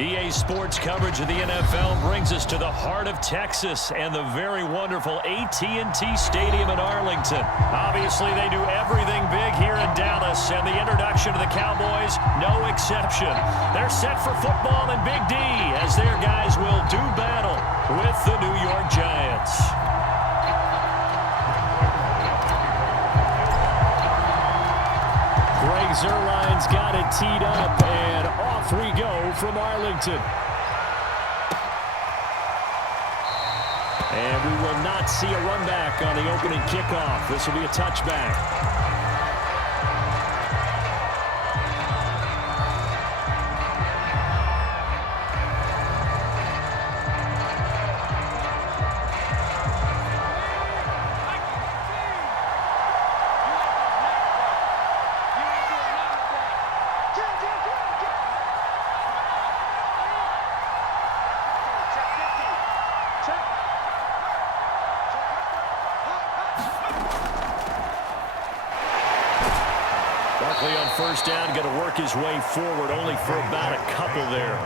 EA Sports coverage of the NFL brings us to the heart of Texas and the very wonderful AT&T Stadium in Arlington. Obviously, they do everything big here in Dallas, and the introduction to the Cowboys, no exception. They're set for football in Big D as their guys will do battle with the New York Giants. Greg Zuerlein's got it teed up, and off we go from Arlington. And we will not see a run back on the opening kickoff. This will be a touchback. On first down, going to work his way forward, only for about a couple there.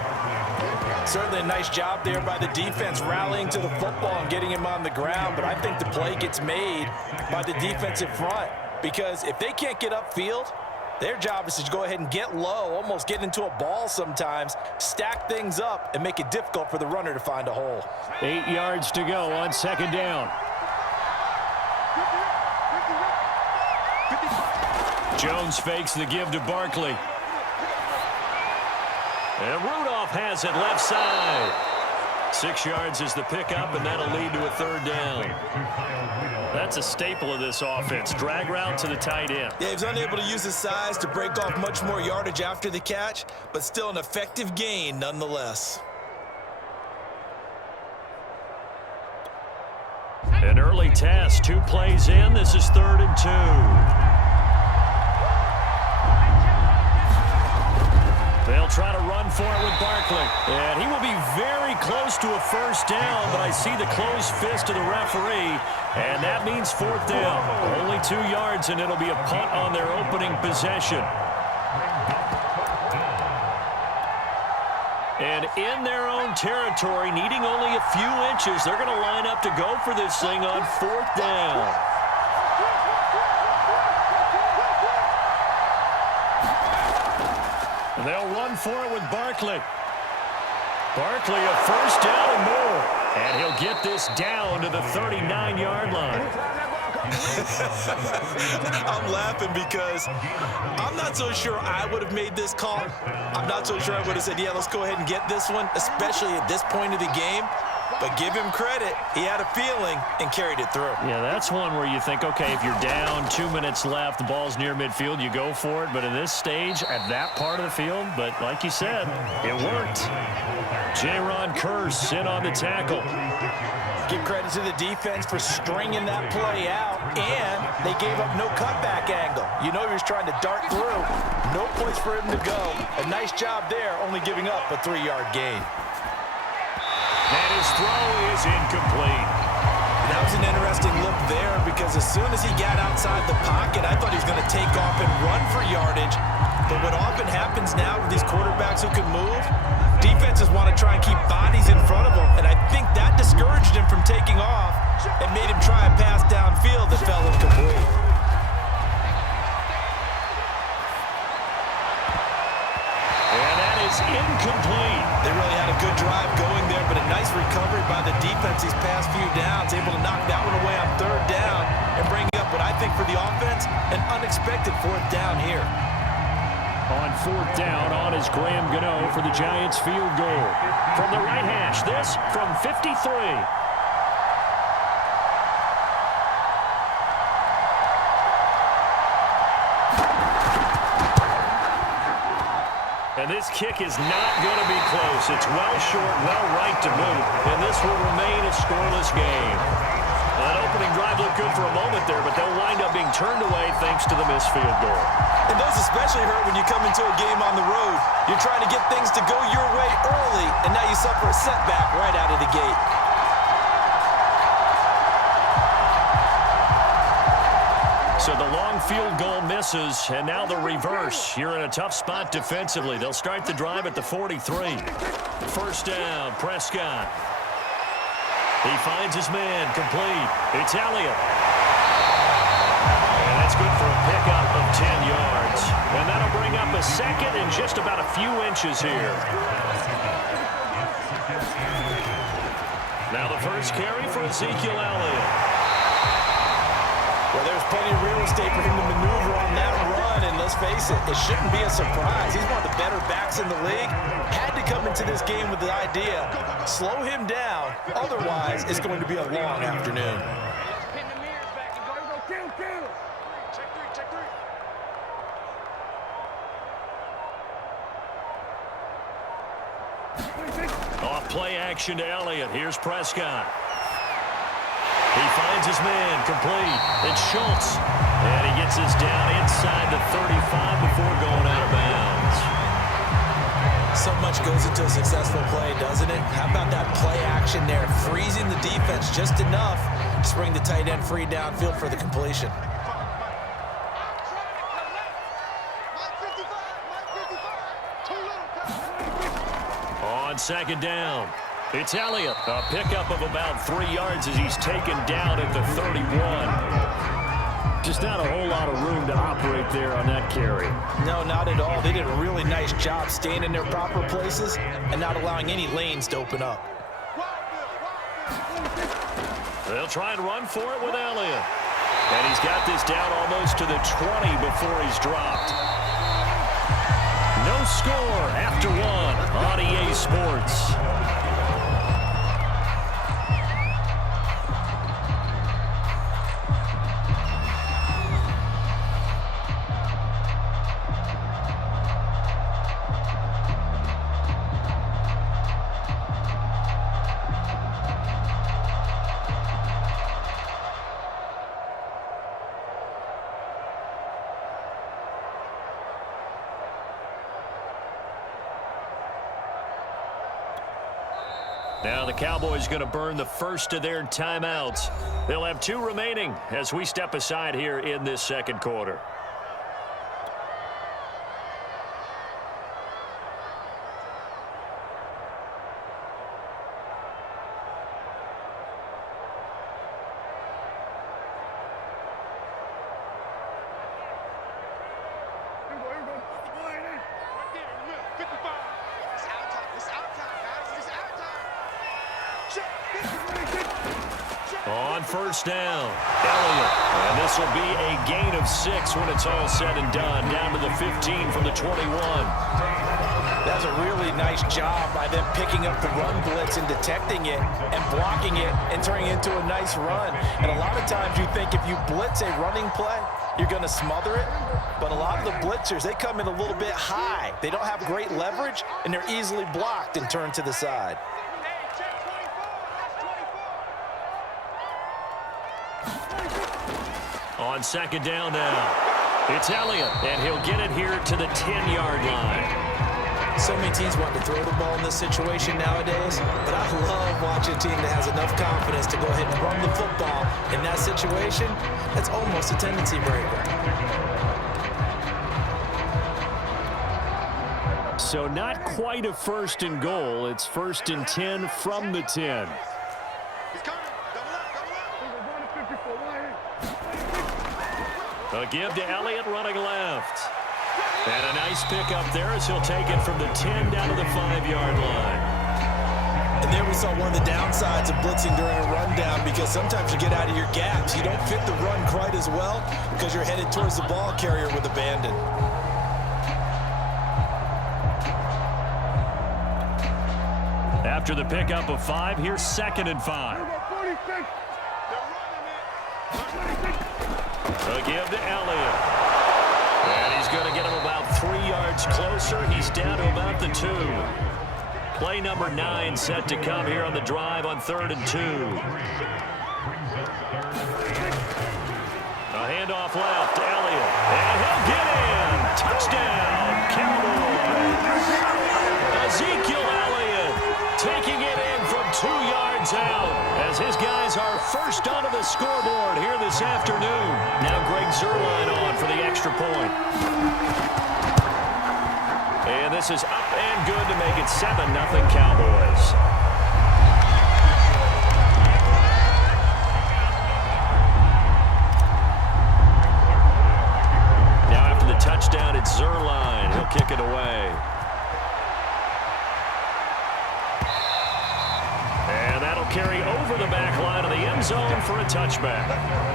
Certainly a nice job there by the defense, rallying to the football and getting him on the ground. But I think the play gets made by the defensive front, because if they can't get upfield, their job is to go ahead and get low, almost get into a ball sometimes, stack things up, and make it difficult for the runner to find a hole. 8 yards to go on second down. Jones fakes the give to Barkley. And Rudolph has it left side. 6 yards is the pickup, and that'll lead to a third down. That's a staple of this offense. Drag route to the tight end. Yeah, he was unable to use his size to break off much more yardage after the catch, but still an effective gain nonetheless. An early test. 2 plays in. This is 3rd and 2. They'll try to run for it with Barkley. And he will be very close to a first down, but I see the closed fist of the referee, and that means 4th down. Only 2 yards, and it'll be a punt on their opening possession. And in their own territory, needing only a few inches, they're going to line up to go for this thing on 4th down. They'll run for it with Barkley. Barkley a first down and more. And he'll get this down to the 39-yard line. I'm laughing because I'm not so sure I would have made this call. I'm not so sure I would have said, yeah, let's go ahead and get this one, especially at this point of the game. But give him credit. He had a feeling and carried it through. Yeah, that's one where you think, okay, if you're down, 2 minutes left, the ball's near midfield, you go for it. But in this stage, at that part of the field, but like you said, it worked. Jaron Kearse in on the tackle. Give credit to the defense for stringing that play out, and they gave up no cutback angle. You know he was trying to dart through. No place for him to go. A nice job there, only giving up a 3-yard gain. And his throw is incomplete. That was an interesting look there, because as soon as he got outside the pocket, I thought he was going to take off and run for yardage. But what often happens now with these quarterbacks who can move, defenses want to try and keep bodies in front of them, and I think that discouraged him from taking off and made him try a pass downfield that fell incomplete. And that is incomplete. They really had a good drive going there, but a nice recovery by the defense these past few downs, able to knock that one away on 3rd down and bring up what I think for the offense, an unexpected 4th down here. On 4th down, on is Graham Gano for the Giants field goal. From the right hash, this from 53. And this kick is not going to be close. It's well short, well right to boot, and this will remain a scoreless game. That opening drive looked good for a moment there, but they'll wind up being turned away thanks to the missed field goal. And those especially hurt when you come into a game on the road. You're trying to get things to go your way early, and now you suffer a setback right out of the gate. So the long field goal misses, and now the reverse. You're in a tough spot defensively. They'll start the drive at the 43. First down, Prescott. He finds his man, complete. It's Elliott. And that's good for a pickup of 10 yards. And that'll bring up a second and just about a few inches here. Now the first carry for Ezekiel Elliott. Well, there's plenty of real estate for him to maneuver on that run, and let's face it, it shouldn't be a surprise. He's one of the better backs in the league. Had to come into this game with the idea, slow him down, otherwise it's going to be a long afternoon. Off play action to Elliott. Here's Prescott. He finds his man, complete. It's Schultz. And he gets this down inside the 35 before going out of bounds. So much goes into a successful play, doesn't it? How about that play action there, freezing the defense just enough to bring the tight end free downfield for the completion. On second down, it's Elliott. A pickup of about 3 yards as he's taken down at the 31. Just not a whole lot of room to operate there on that carry. No, not at all. They did a really nice job staying in their proper places and not allowing any lanes to open up. They'll try and run for it with Elliott. And he's got this down almost to the 20 before he's dropped. No score after one on EA Sports. Now the Cowboys going to burn the first of their timeouts. They'll have 2 remaining as we step aside here in this second quarter. On first down, Elliott. And this will be a gain of 6 when it's all said and done. Down to the 15 from the 21. That's a really nice job by them picking up the run blitz and detecting it and blocking it and turning it into a nice run. And a lot of times you think if you blitz a running play, you're going to smother it. But a lot of the blitzers, they come in a little bit high. They don't have great leverage, and they're easily blocked and turned to the side. On second down now, it's Elliott, and he'll get it here to the 10-yard line. So many teams want to throw the ball in this situation nowadays, but I love watching a team that has enough confidence to go ahead and run the football. In that situation, that's almost a tendency breaker. So not quite a first and goal. It's first and 10 from the 10. A give to Elliott running left. And a nice pickup there as he'll take it from the 10 down to the 5-yard line. And there we saw one of the downsides of blitzing during a rundown, because sometimes you get out of your gaps. You don't fit the run quite as well because you're headed towards the ball carrier with abandon. After the pickup of 5, here's 2nd and 5. A give to Elliott. And he's going to get him about 3 yards closer. He's down to about the 2. Play number 9 set to come here on the drive on 3rd and 2. A handoff left to Elliott. And he'll get in. Touchdown, Cowboys. Ezekiel Elliott taking it in from 2 yards out as his guys are first onto the scoreboard here this afternoon. Now Greg Zerline extra point. And this is up and good to make it 7-0 Cowboys. Now after the touchdown, it's Zerline. He'll kick it away. And that'll carry over the back line of the end zone for a touchback.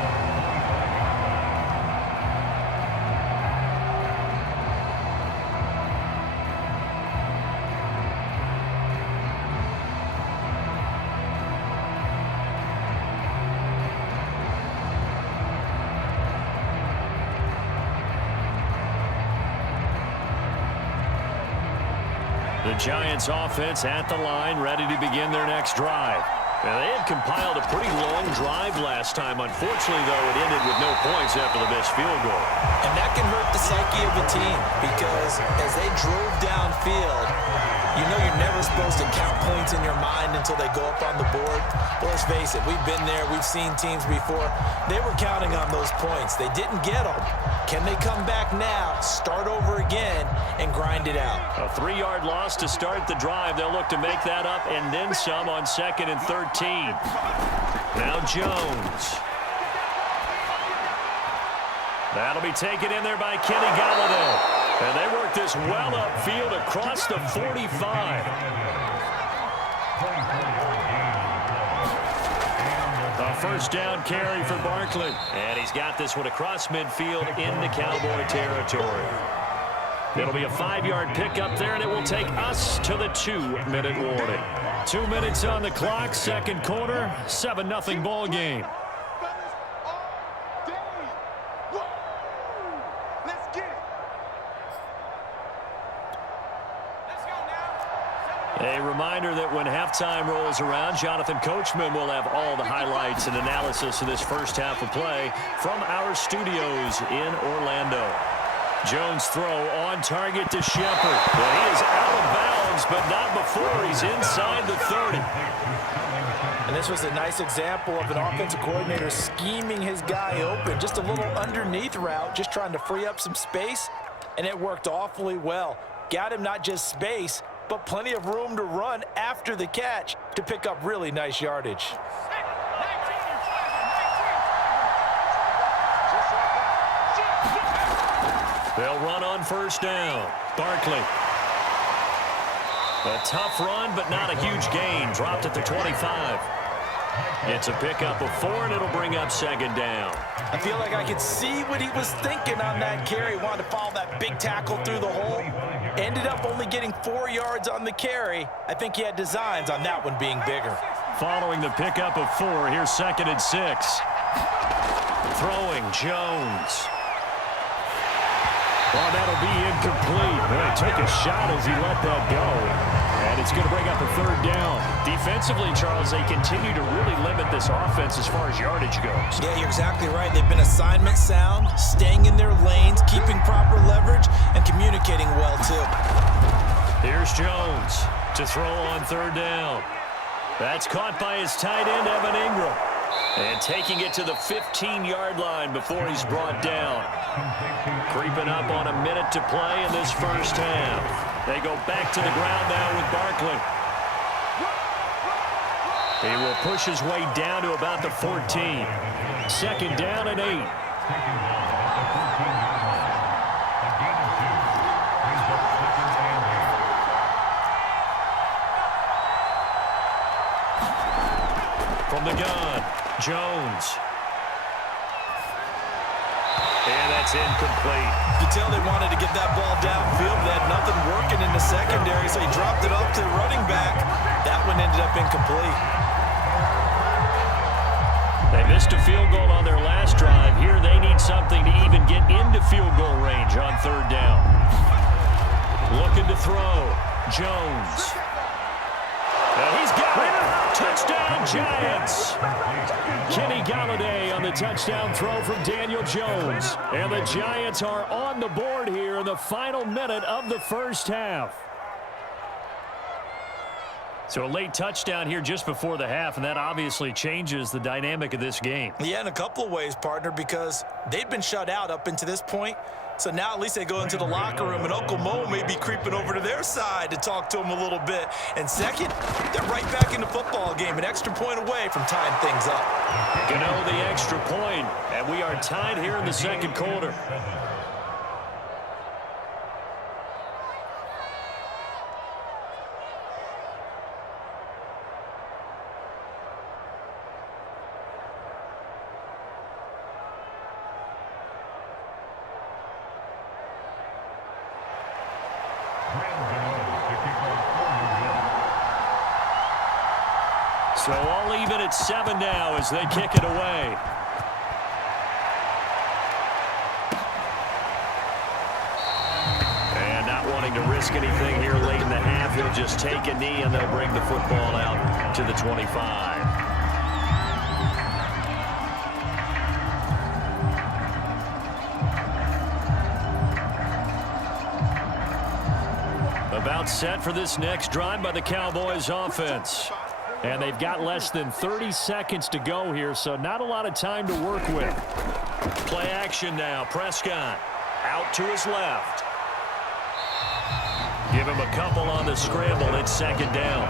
The Giants offense at the line, ready to begin their next drive. Now, they had compiled a pretty long drive last time. Unfortunately, though, it ended with no points after the missed field goal. And that can hurt the psyche of a team because as they drove downfield, you know you're never supposed to count points in your mind until they go up on the board. Well, let's face it, we've been there. We've seen teams before. They were counting on those points. They didn't get them. Can they come back now, start over again, and grind it out? A 3-yard loss to start the drive. They'll look to make that up and then some on 2nd and 13. Now Jones. That'll be taken in there by Kenny Galladay. And they work this well upfield across the 45. A first down carry for Barkley. And he's got this one across midfield into Cowboy territory. It'll be a 5-yard pickup there, and it will take us to the 2-minute warning. 2 minutes on the clock, second quarter, 7-0 ball game. A reminder that when halftime rolls around, Jonathan Coachman will have all the highlights and analysis of this first half of play from our studios in Orlando. Jones throw on target to Shepard. Well, he is out of bounds, but not before he's inside the 30. And this was a nice example of an offensive coordinator scheming his guy open. Just a little underneath route, just trying to free up some space, and it worked awfully well. Got him not just space, but plenty of room to run after the catch to pick up really nice yardage. They'll run on first down. Barkley. A tough run, but not a huge gain. Dropped at the 25. It's a pickup of 4, and it'll bring up second down. I feel like I could see what he was thinking on that carry. Wanted to follow that big tackle through the hole. Ended up only getting 4 yards on the carry. I think he had designs on that one being bigger. Following the pickup of 4, here's 2nd and 6. Throwing Jones. Well, that'll be incomplete. Boy, he took a shot as he let that go. And it's going to bring up a 3rd down. Defensively, Charles, they continue to really limit this offense as far as yardage goes. Yeah, you're exactly right. They've been assignment sound, staying in their lanes, keeping proper leverage, and communicating well, too. Here's Jones to throw on 3rd down. That's caught by his tight end, Evan Ingram. And taking it to the 15-yard line before he's brought down. Creeping up on a minute to play in this first half. They go back to the ground now with Barkley. He will push his way down to about the 14. 2nd down and 8. From the gun, Jones. And that's incomplete. You could tell they wanted to get that ball downfield. They had nothing working in the secondary, so he dropped it off to the running back. That one ended up incomplete. They missed a field goal on their last drive. Here they need something to even get into field goal range on 3rd down. Looking to throw. Jones. Now he's got it. Touchdown, Giants. Kenny Galladay on the touchdown throw from Daniel Jones. And the Giants are on the board here in the final minute of the first half. So a late touchdown here just before the half, and that obviously changes the dynamic of this game. Yeah, in a couple of ways, partner, because they'd been shut out up until this point. So now at least they go into the locker room, and Uncle Mo may be creeping over to their side to talk to them a little bit. And second, they're right back in the football game, an extra point away from tying things up. Gano the extra point, and we are tied here in the second quarter. So all even at 7 now as they kick it away. And not wanting to risk anything here late in the half, he'll just take a knee and they'll bring the football out to the 25. About set for this next drive by the Cowboys offense. And they've got less than 30 seconds to go here, so not a lot of time to work with. Play action now. Prescott out to his left. Give him a couple on the scramble. It's second down.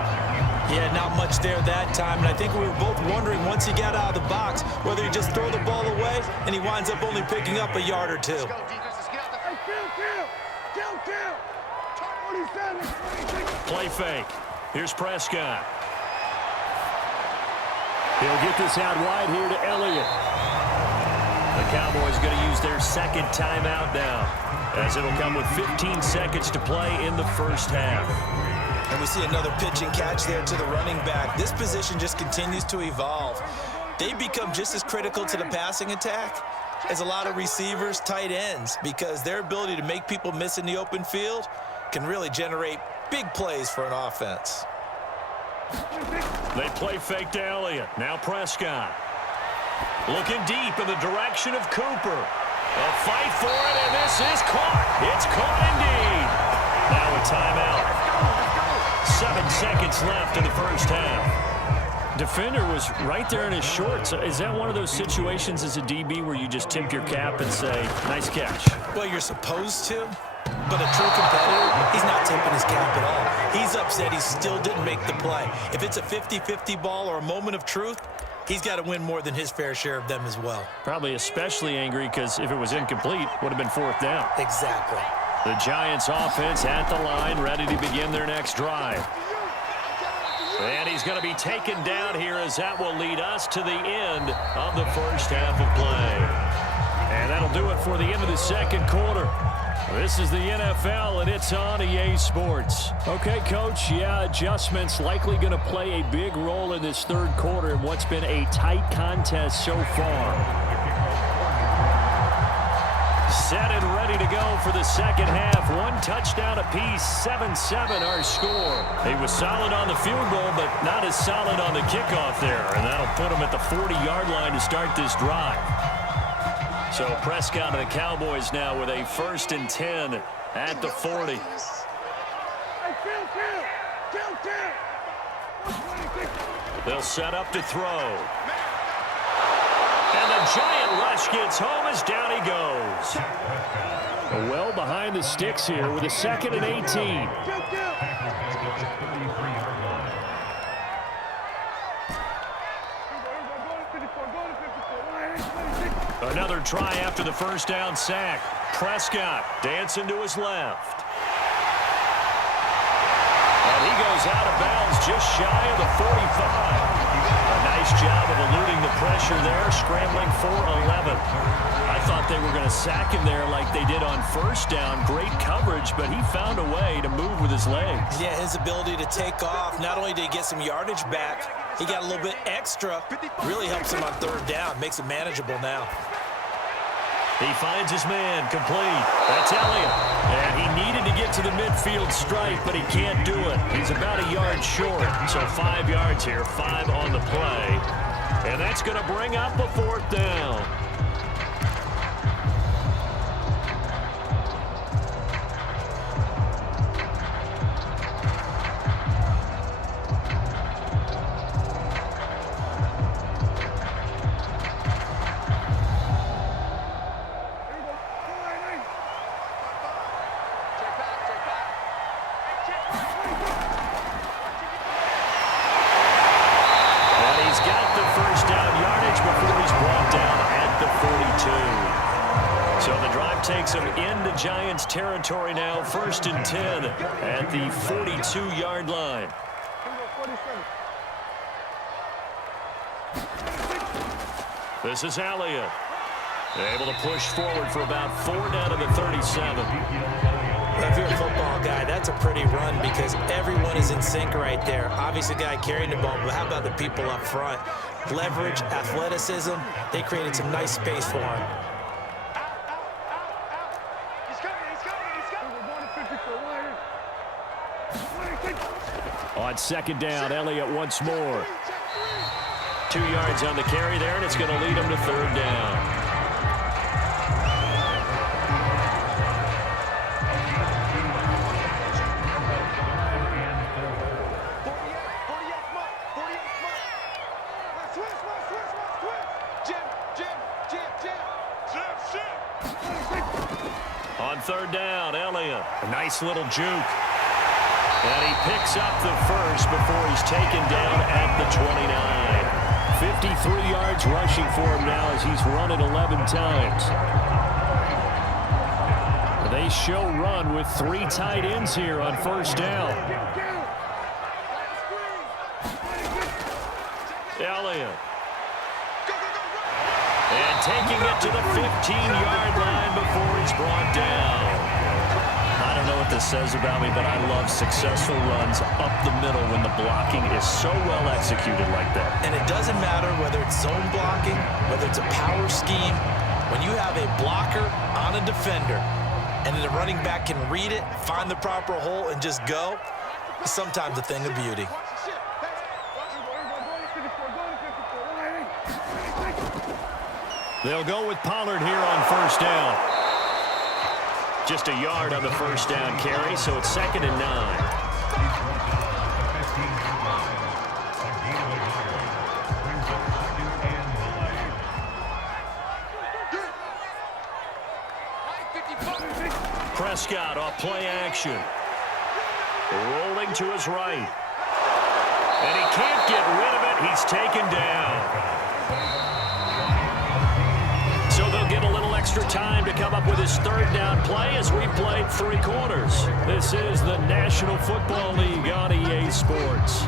Yeah, not much there that time, and I think we were both wondering once he got out of the box whether he just throw the ball away and he winds up only picking up a yard or two. Play fake. Here's Prescott. He'll get this out wide here to Elliott. The Cowboys going to use their second timeout now, as it'll come with 15 seconds to play in the first half. And we see another pitch and catch there to the running back. This position just continues to evolve. They become just as critical to the passing attack as a lot of receivers, tight ends, because their ability to make people miss in the open field can really generate big plays for an offense. They play fake to Elliott. Now Prescott. Looking deep in the direction of Cooper. A fight for it, and this is caught. It's caught indeed. Now a timeout. 7 seconds left in the first half. Defender was right there in his shorts. Is that one of those situations as a DB where you just tip your cap and say, nice catch? Well, you're supposed to. But a true competitor, he's not tipping his cap at all. He's upset he still didn't make the play. If it's a 50-50 ball or a moment of truth, he's got to win more than his fair share of them as well. Probably especially angry because if it was incomplete, would have been fourth down. Exactly. The Giants offense at the line, ready to begin their next drive. And he's going to be taken down here as that will lead us to the end of the first half of play. And that'll do it for the end of the second quarter. This is the NFL, and it's on EA Sports. Okay, Coach, yeah, adjustments likely going to play a big role in this third quarter in what's been a tight contest so far. Set and ready to go for the second half. One touchdown apiece, 7-7 our score. He was solid on the field goal, but not as solid on the kickoff there, and that'll put him at the 40-yard line to start this drive. So Prescott and the Cowboys now with a 1st and 10 at the 40. They'll set up to throw. And the giant rush gets home as down he goes. Well behind the sticks here with a 2nd and 18. Another try after the first down sack. Prescott dancing to his left. And he goes out of bounds just shy of the 45. A nice job of eluding the pressure there, scrambling for 11. I thought they were going to sack him there like they did on first down. Great coverage, but he found a way to move with his legs. Yeah, his ability to take off. Not only did he get some yardage back, he got a little bit extra. Really helps him on third down. Makes it manageable now. He finds his man, complete. That's Elliott. And he needed to get to the midfield stripe, but he can't do it. He's about a yard short, so 5 yards here, 5 on the play. And that's going to bring up a 4th down. takes him into Giants territory now, 1st and 10 at the 42-yard line. This is Elliott. Able to push forward for about 4 down to the 37. If you're a football guy, that's a pretty run because everyone is in sync right there. Obviously, the guy carrying the ball, but how about the people up front? Leverage, athleticism, they created some nice space for him. On 2nd down, Elliott once more. 2 yards on the carry there, and it's going to lead him to 3rd down. On 3rd down, Elliott. A nice little juke. And he picks up the first before he's taken down at the 29. 53 yards rushing for him now as he's run it 11 times. They show run with 3 tight ends here on 1st down. Elliott. And taking it to the 15-yard line before he's brought down. I don't know what this says about me, but I love successful runs up the middle when the blocking is so well executed like that. And it doesn't matter whether it's zone blocking, whether it's a power scheme. When you have a blocker on a defender and then the running back can read it, find the proper hole, and just go, it's sometimes a thing of beauty. They'll go with Pollard here on 1st down. Just a yard on the 1st down carry, so it's 2nd and 9. Prescott off play action. Rolling to his right. And he can't get rid of it. He's taken down. So they'll get a little extra time to come up with his 3rd down play as we played 3 quarters. This is the National Football League on EA Sports.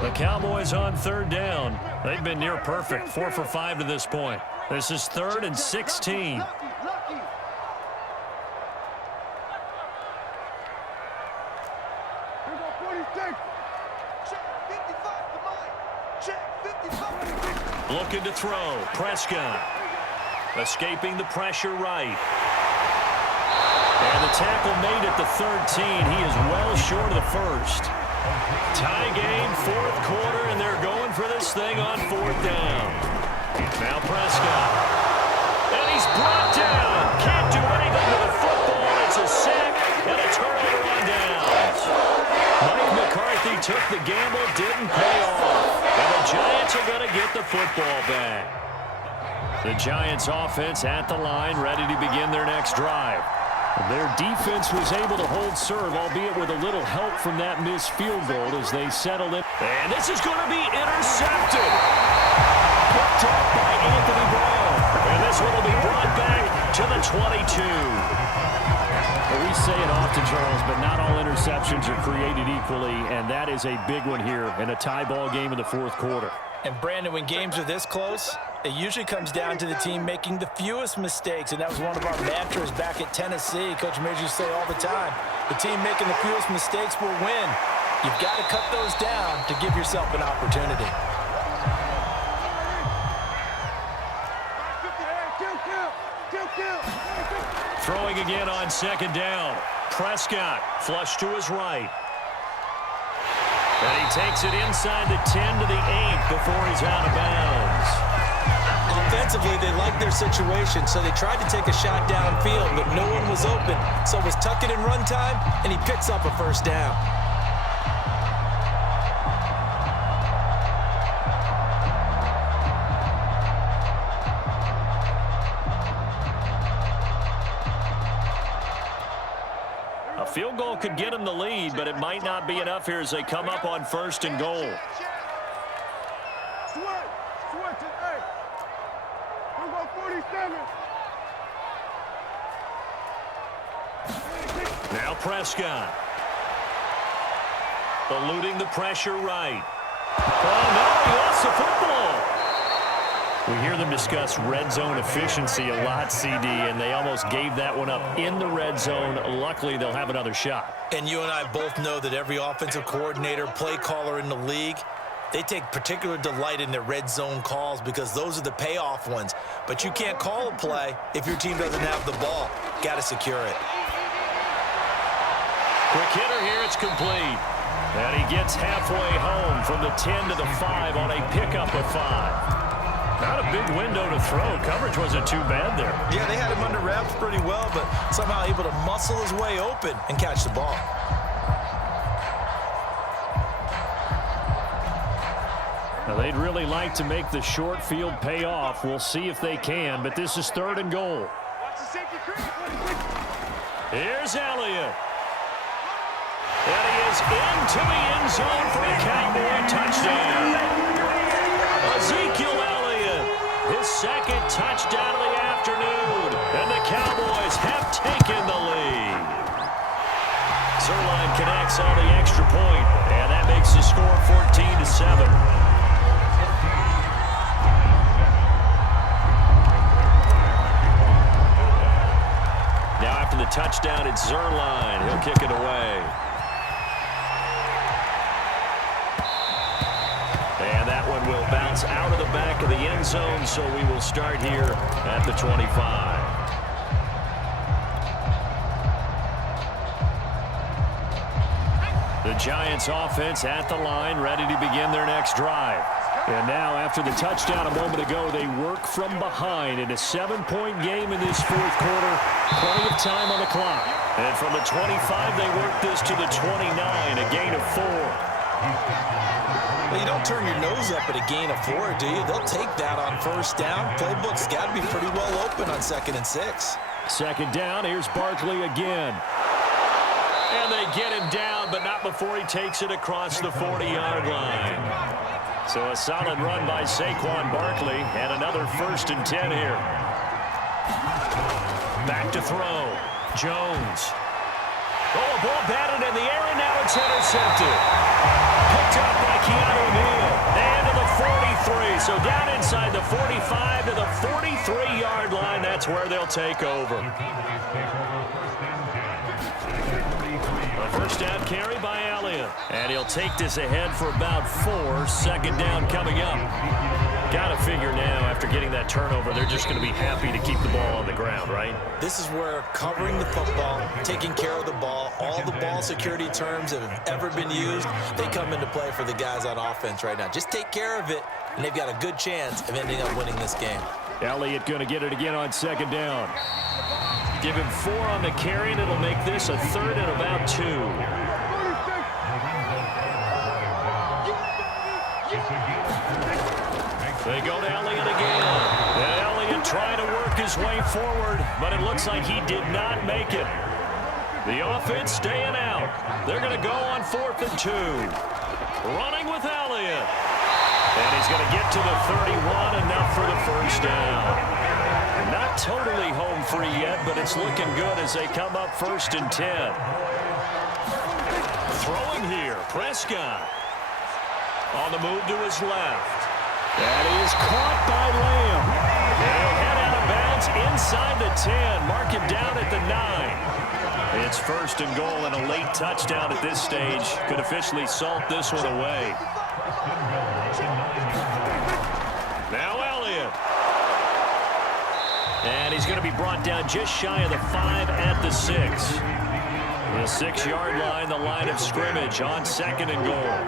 The Cowboys on 3rd down. They've been near perfect, 4 for 5 to this point. This is 3rd and 16. Looking to throw. Prescott. Escaping the pressure right. And the tackle made at the 13. He is well short of the first. Tie game, 4th quarter, and they're going for this thing on 4th down. Now Prescott. And he's brought down. Can't do anything with the football. It's a sack and a turnover on downs. Mike McCarthy took the gamble, didn't pay off. And the Giants are going to get the football back. The Giants offense at the line, ready to begin their next drive. Their defense was able to hold serve, albeit with a little help from that missed field goal as they settled in. And this is going to be intercepted. Picked up by Anthony Brown. And this one will be brought back to the 22. Well, we say it often, Charles, but not all interceptions are created equally, and that is a big one here in a tie ball game in the 4th quarter. And, Brandon, when games are this close, it usually comes down to the team making the fewest mistakes, and that was one of our mantras back at Tennessee. Coach Major used to say all the time, the team making the fewest mistakes will win. You've got to cut those down to give yourself an opportunity. Throwing again on 2nd down. Prescott flush to his right. And he takes it inside the 10 to the 8 before he's out of bounds. Offensively, they liked their situation, so they tried to take a shot downfield, but no one was open. So it was tuck it in run time, and he picks up a 1st down. A field goal could get him the lead, but it might not be enough here as they come up on 1st and goal. Now Prescott. Eluding the pressure right. Oh, no, he lost the football. We hear them discuss red zone efficiency a lot, CD, and they almost gave that one up in the red zone. Luckily, they'll have another shot. And you and I both know that every offensive coordinator, play caller in the league, they take particular delight in their red zone calls because those are the payoff ones. But you can't call a play if your team doesn't have the ball. Got to secure it. Quick hitter here, it's complete. And he gets halfway home from the 10 to the 5 on a pickup of 5. Not a big window to throw. Coverage wasn't too bad there. Yeah, they had him under wraps pretty well, but somehow able to muscle his way open and catch the ball. Now, they'd really like to make the short field pay off. We'll see if they can, but this is 3rd and goal. Here's Elliott. And he is into the end zone for a Cowboy touchdown. Ezekiel Elliott, his 2nd touchdown of the afternoon. And the Cowboys have taken the lead. Zerline connects on the extra point, and that makes the score 14-7. Now after the touchdown, it's Zerline. He'll kick it away. And that one will bounce out of the back of the end zone, so we will start here at the 25. The Giants offense at the line, ready to begin their next drive. And now, after the touchdown a moment ago, they work from behind in a 7-point game in this 4th quarter. Plenty of time on the clock. And from the 25, they work this to the 29, a gain of 4. Well, you don't turn your nose up at a gain of 4, do you? They'll take that on 1st down. Playbook's got to be pretty well open on 2nd and 6. 2nd down, here's Barkley again. And they get him down, but not before he takes it across the 40-yard line. So a solid run by Saquon Barkley, and another 1st and 10 here. Back to throw. Jones. Oh, a ball batted in the air, and now it's intercepted. Picked up by Keanu Neal. And to the 43. So down inside the 45 to the 43-yard line. That's where they'll take over. A 1st down carry by Elliott. And he'll take this ahead for about 4. 2nd down coming up. Got to figure now, after getting that turnover, they're just going to be happy to keep the ball on the ground, right? This is where covering the football, taking care of the ball, all the ball security terms that have ever been used, they come into play for the guys on offense right now. Just take care of it, and they've got a good chance of ending up winning this game. Elliott going to get it again on 2nd down. Give him 4 on the carry, and it'll make this a 3rd and about 2. They go to Elliott again. And Elliott trying to work his way forward, but it looks like he did not make it. The offense staying out. They're going to go on 4th and 2. Running with Elliott. And he's going to get to the 31, enough for the 1st down. Not totally home free yet, but it's looking good as they come up 1st and 10. Throwing here, Prescott. On the move to his left. That is caught by Lamb. They'll head out of bounds inside the 10. Mark him down at the 9. It's 1st and goal, and a late touchdown at this stage could officially salt this one away. Now Elliott. And he's going to be brought down just shy of the 5 at the 6. The 6-yard line, the line of scrimmage on 2nd and goal.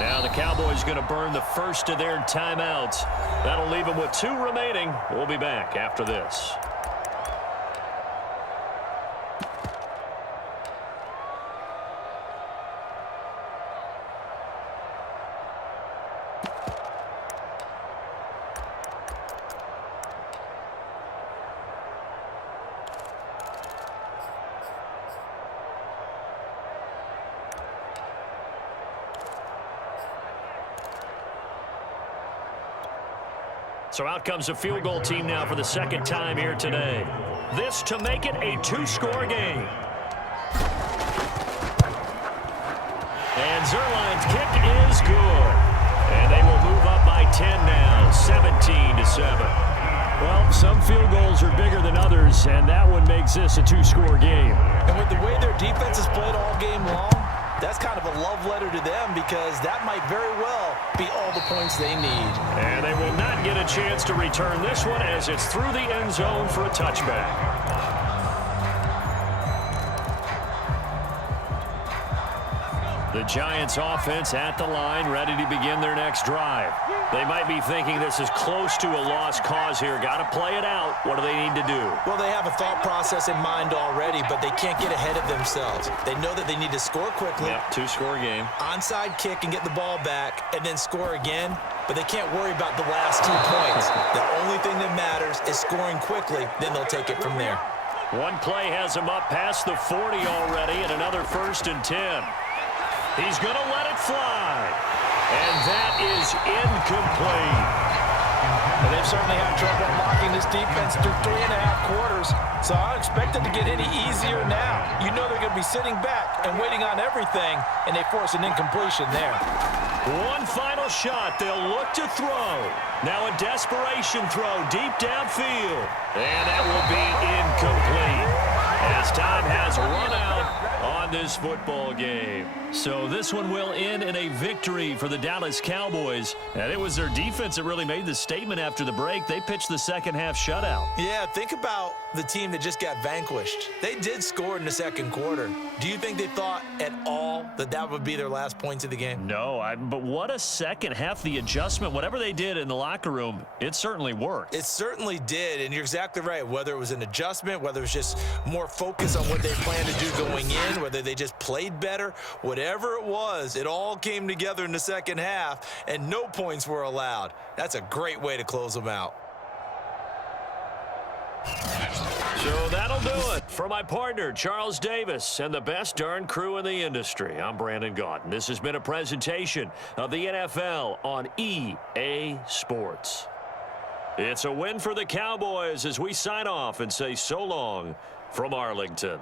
Now the Cowboys going to burn the first of their timeouts. That'll leave them with 2 remaining. We'll be back after this. So out comes a field goal team now for the second time here today. This to make it a two-score game. And Zerline's kick is good. And they will move up by 10 now, 17-7. Well, some field goals are bigger than others, and that one makes this a two-score game. And with the way their defense has played all game long, that's kind of a love letter to them because that might very well be all the points they need. And they will not get a chance to return this one as it's through the end zone for a touchback. The Giants offense at the line, ready to begin their next drive. They might be thinking this is close to a lost cause here. Got to play it out. What do they need to do? Well, they have a thought process in mind already, but they can't get ahead of themselves. They know that they need to score quickly. Yep, two-score game. Onside kick and get the ball back and then score again, but they can't worry about the last 2 points. The only thing that matters is scoring quickly, then they'll take it from there. One play has them up past the 40 already, and another 1st and 10. He's going to let it fly. And that is incomplete. And they've certainly had trouble unlocking this defense through 3.5 quarters, so I don't expect it to get any easier now. You know they're going to be sitting back and waiting on everything, and they force an incompletion there. One final shot. They'll look to throw. Now a desperation throw deep downfield. And that will be incomplete as time has run out on this football game. So this one will end in a victory for the Dallas Cowboys. And it was their defense that really made the statement after the break. They pitched the second half shutout. Yeah, think about the team that just got vanquished. They did score in the second quarter. Do you think they thought at all that that would be their last points of the game? No, but what a second half. The adjustment, whatever they did in the locker room, it certainly worked. It certainly did, and you're exactly right. Whether it was an adjustment, whether it was just more focus on what they planned to do going in, whether they just played better, whatever it was, it all came together in the second half, and no points were allowed. That's a great way to close them out. So that'll do it for my partner, Charles Davis, and the best darn crew in the industry. I'm Brandon Gaudin. This has been a presentation of the NFL on EA Sports. It's a win for the Cowboys as we sign off and say so long from Arlington.